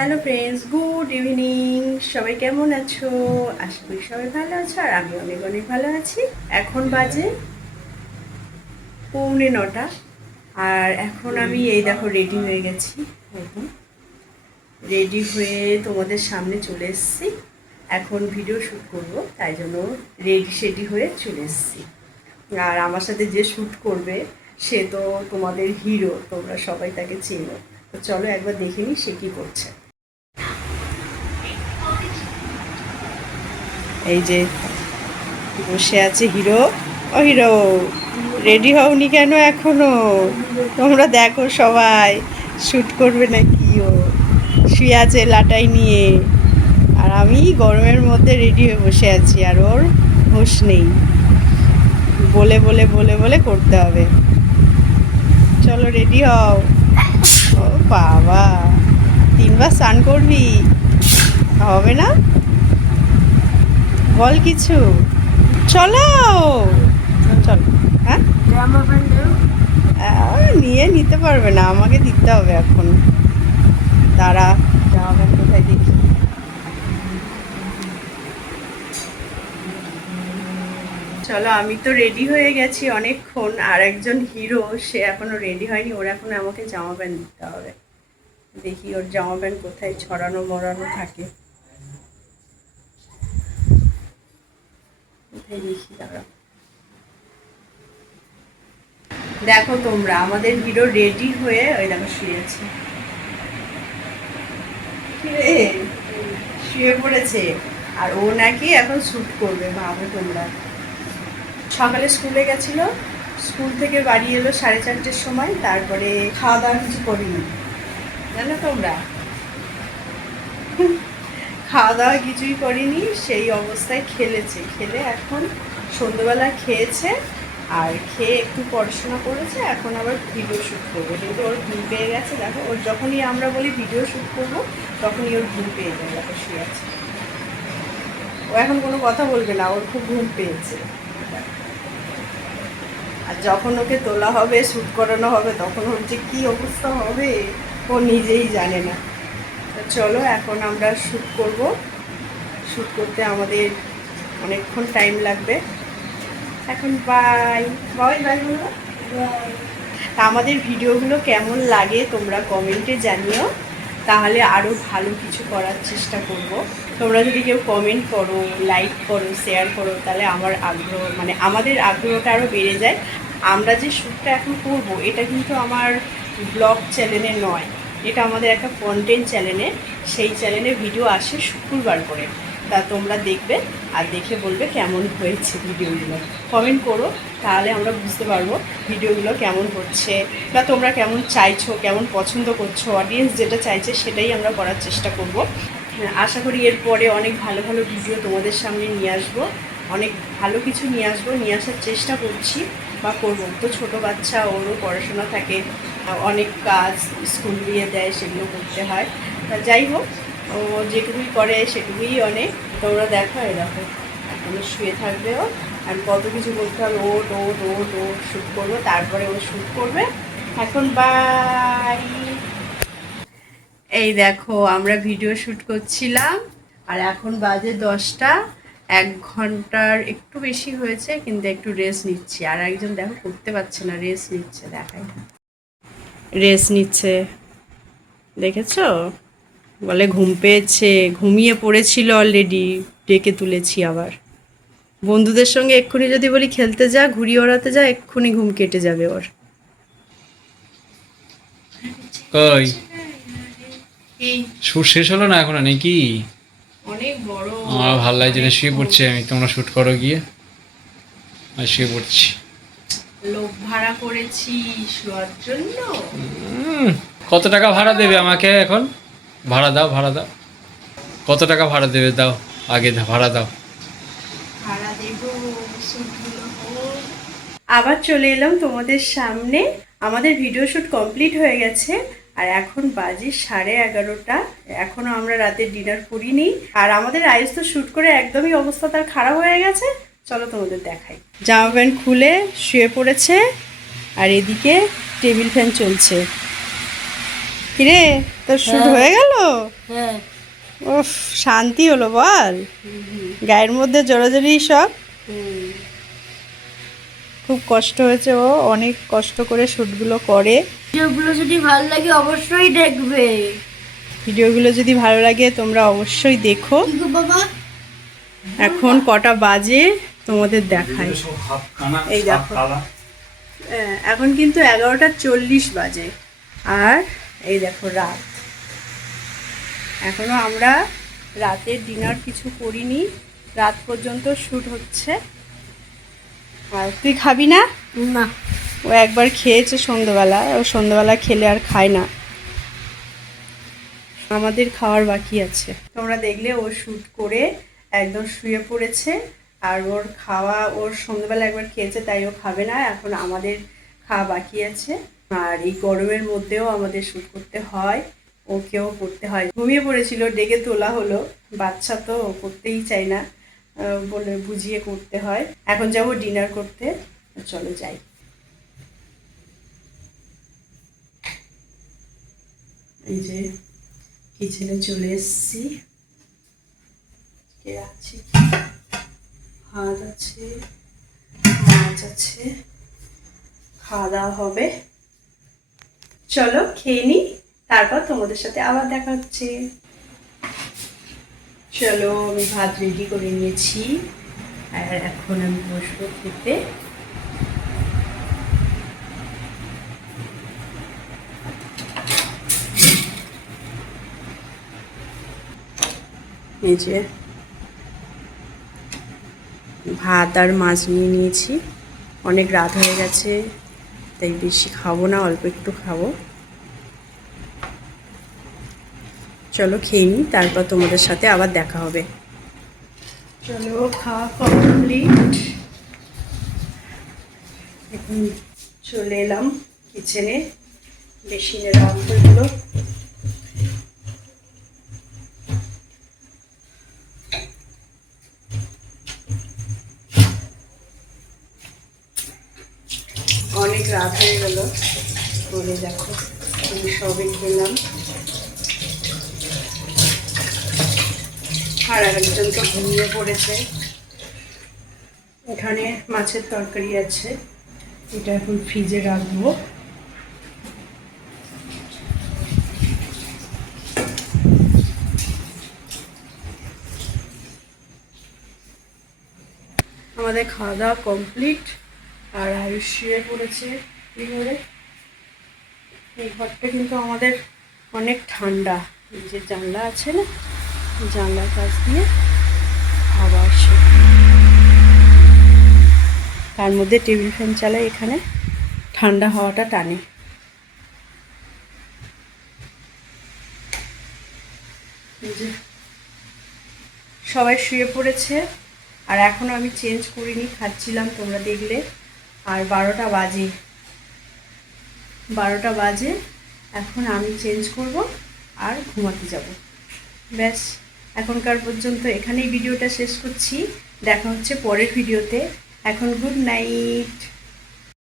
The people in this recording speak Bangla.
Hello friends, good evening. সবাই কেমন আছো? আশা করি সবাই ভালো আছো, আর আমি অনেক অনেক ভালো আছি। এখন বাজে 8:45, আর এখন আমি এই দেখো রেডি হয়ে গেছি। এখন রেডি হয়ে তোমাদের সামনে চলে এসেছি। এখন ভিডিও শ্যুট করব, তাই জন্য রেডি হয়ে চলে এসেছি। আর আমার সাথে যে শ্যুট করবে সে তো তোমাদের হিরো, তোমরা সবাই তাকে চেনো। তো চলো একবার দেখে নিই সে কী করছে। এই যে বসে আছে হিরো। ও হিরো, রেডি হওনি কেন এখনো? তোমরা দেখো সবাই, শ্যুট করবে নাকি? ও শুয়ে আছে লাটাই নিয়ে, আর আমি গরমের মধ্যে রেডি হয়ে বসে আছি, আর ওর হুঁশ নেই। বলে বলে বলে বলে করতে হবে। চলো রেডি হও। ও বাবা, 3বার স্নান করবি? হবে না, বল কিছু। চলো চলো। হ্যাঁ, নিয়ে নিতে পারবে না, আমাকে দিতে হবে এখন। দাঁড়া, জামা প্যান্ট কোথায় দেখি। চলো, আমি তো রেডি হয়ে গেছি অনেকক্ষণ, আর একজন হিরো সে এখনো রেডি হয়নি, ওর এখন আমাকে জামা প্যান্ট দিতে হবে। দেখি ওর জামা প্যান্ট কোথায় ছড়ানো মরানো থাকে, কোথায় দেখি, দাঁড়া। দেখো তোমরা, আমাদের হিরো রেডি হয়ে ওই দেখো শুয়েছে। শুয়ে পড়েছে, আর ও নাকি এখন শ্যুট করবে, ভাবো তোমরা। সকালে স্কুলে গেছিলো, স্কুল থেকে বাড়ি এলো 4:30-র সময়, তারপরে খাওয়া দাওয়া কিছু করিনি, জানো তোমরা। খাওয়া দাওয়া কিছুই করিনি, সেই অবস্থায় খেলেছে। খেলে এখন সন্ধ্যেবেলা খেয়েছে, আর খেয়ে একটু পড়াশোনা করেছে। এখন আবার ভিডিও শ্যুট করবে, কিন্তু ওর ঘুম পেয়ে গেছে। দেখো, ওর যখনই আমরা বলি ভিডিও শ্যুট করবো, তখনই ওর ঘুম পেয়ে যায়। দেখো শুয়ে আছে, ও এখন কোনো কথা বলবে না, ওর খুব ঘুম পেয়েছে। আর যখন ওকে তোলা হবে, শ্যুট করানো হবে, তখন ওর যে কী অবস্থা হবে ও নিজেই জানে না। তো চলো, এখন আমরা শ্যুট করব। শ্যুট করতে আমাদের অনেকক্ষণ টাইম লাগবে। এখন বাই বাই বাই বলো। তা আমাদের ভিডিওগুলো কেমন লাগে তোমরা কমেন্টে জানিও, তাহলে আরও ভালো কিছু করার চেষ্টা করব। তোমরা যদি কেউ কমেন্ট করো, লাইক করো, শেয়ার করো, তাহলে আমার আগ্রহ, মানে আমাদের আগ্রহটা আরও বেড়ে যায়। আমরা যে শ্যুটটা এখন করব, এটা কিন্তু আমার ব্লগ চ্যানেলে নয়, এটা আমাদের একটা কন্টেন্ট চ্যানেলে। সেই চ্যানেলে ভিডিও আসে শুক্রবার করে। তা তোমরা দেখবে, আর দেখে বলবে কেমন হয়েছে ভিডিওগুলো। কমেন্ট করো, তাহলে আমরা বুঝতে পারবো ভিডিওগুলো কেমন হচ্ছে, বা তোমরা কেমন চাইছো, কেমন পছন্দ করছো। অডিয়েন্স যেটা চাইছে সেটাই আমরা করার চেষ্টা করব। আশা করি এরপরে অনেক ভালো ভালো ভিডিও তোমাদের সামনে নিয়ে আসবো, অনেক ভালো কিছু নিয়ে আসবো, নিয়ে আসার চেষ্টা করছি বা করবো। তো ছোটো বাচ্চা, ওরও পড়াশোনা থাকে, অনেক কাজ স্কুল দিয়ে দেয়, সেগুলো করতে হয়। তা যাই হোক, ও যেটুকুই করে সেটুকুই অনেক। তোমরা দেখো, এরকম এখনো শুয়ে থাকবে ও, আর কত কিছু বলতে হবে। ওট ওট ওট ওট, শ্যুট করবো, তারপরে ও শ্যুট করবে। এখন বাই। এই দেখো, আমরা ভিডিও শ্যুট করছিলাম, আর এখন বাজে 10টা। 1 ঘন্টার একটু বেশি হয়েছে, কিন্তু একটু রেস্ট নিচ্ছি। আর একজন দেখো করতে পারছে না, রেস্ট নিচ্ছে, দেখাই, রেস্ট নিচ্ছে, দেখেছো? বলে ঘুম পেয়েছে, ঘুমিয়ে পড়েছিল অলরেডি, ডেকে তুলেছি আবার। বন্ধুদের সঙ্গে এক্ষুনি যদি বলি খেলতে যা, ঘুড়ি ওড়াতে যা, এক্ষুনি ঘুম কেটে যাবে ওর। কই শুট শেষ হলো না এখনো নাকি? অনেক বড়, আমার ভালো লাগছে না, শুয়ে পড়ছি আমি। তোমরা শুট করো গিয়ে, আমি শুয়ে পড়ছি। লোক ভাড়া করেছি শোয়ার জন্য। কত টাকা ভাড়া দেবে আমাকে এখন? ভাড়া দাও, ভাড়া দাও। কত টাকা ভাড়া দেবে দাও, আগে ভাড়া দাও। ভাড়া দেব, শ্যুটগুলো হোক। আবার চলে এলাম তোমাদের সামনে। আমাদের ভিডিও শ্যুট কমপ্লিট হয়ে গেছে, আর এখন বাজে 11:30। এখনও আমরা রাতের ডিনার করিনি, আর আমাদের আয়ুষ তো শ্যুট করে একদমই অবস্থা তার খারাপ হয়ে গেছে। চলো তোমাদের দেখাই। জামা প্যান্ট খুলে শুয়ে পড়েছে, আর এদিকে টেবিল ফ্যান চলছে। কিরে, তোর শ্যুট হয়ে গেল? শান্তি হলো বল, গায়ের মধ্যে জড়াজড়ি সব। খুব কষ্ট হয়েছে, ও অনেক কষ্ট করে শ্যুটগুলো করে। ভিডিওগুলো যদি ভালো লাগে অবশ্যই দেখবে। ভিডিওগুলো যদি ভালো লাগে তোমরা অবশ্যই দেখো। কি গো বাবা? এখন কটা বাজে তোমাদের দেখাই। এই দেখো, এখন কিন্তু 11:40 বাজে। আর এই দেখো রাত, এখনো আমরা রাতের ডিনার কিছু করিনি, রাত পর্যন্ত শ্যুট হচ্ছে। আর তুই খাবি না? না, ও একবার খেয়েছে সন্ধ্যাবেলা, ও সন্ধ্যাবেলা খেলে আর খায় না। আমাদের খাওয়ার বাকি আছে। তোমরা দেখলে ও শ্যুট করে একদম শুয়ে পড়েছে। আর ওর খাওয়া, ওর সন্ধ্যাবেলা একবার খেয়েছে তাই ও খাবে না, এখন আমাদের খাওয়া বাকি আছে। আর এই গরমের মধ্যেও আমাদের শ্যুট করতে হয়, ওকেও করতে হয়। ঘুমিয়ে পড়েছিল, ডেকে তোলা হলো, বাচ্চা তো করতেই চাই না, বলে বুঝিয়ে করতে হয়। এখন যাবো ডিনার করতে, চলো যাই। এই যে কিচেনে চলে এসেছি, আছে ভাত আছে, মাছ আছে, খাওয়া দাওয়া হবে। চলো খেয়ে নিই, তারপর তোমাদের সাথে আবার দেখা হচ্ছে। চলো, আমি ভাত রেডি করে নিয়েছি, আর এখন আমি বসবো খেতে। এই যে ভাত আর মাছ নিয়ে নিয়েছি, অনেক রাত হয়ে গেছে তাই বেশি খাবো না, অল্প একটু খাবো। চলো খেয়ে নিই, তারপর তোমাদের সাথে আবার দেখা হবে। চলো খাওয়া কমপ্লিট, এখন চলে এলাম কিচেনে, বেসিনের অল্পগুলো অনেক রাত হয়ে গেল বলে দেখো আমি সবে খেলাম। আর একজন তো ঘুমিয়ে পড়েছে। এখানে মাছের তরকারি আছে, এটা এখন ফ্রিজে রাখবো। আমাদের খাওয়া দাওয়া কমপ্লিট, আর আয়ুষ শুয়ে পড়েছে এই ঘরে। এই ঘরটা কিন্তু আমাদের অনেক ঠান্ডা, এই যে জানলা আছে না, জানলার কাছ দিয়ে হাওয়া আসে, তার মধ্যে টেবিল ফ্যান চালাই, এখানে ঠান্ডা হাওয়াটা টানে। এই যে সবাই শুয়ে পড়েছে, আর এখনও আমি চেঞ্জ করিনি, খাচ্ছিলাম তোমরা দেখলে। আর 12টা বাজে, এখন আমি চেঞ্জ করব আর ঘুমাতে যাব। ব্যাস, এখনকার পর্যন্ত এখানেই ভিডিওটা শেষ করছি, দেখা হচ্ছে পরের ভিডিওতে। এখন গুড নাইট।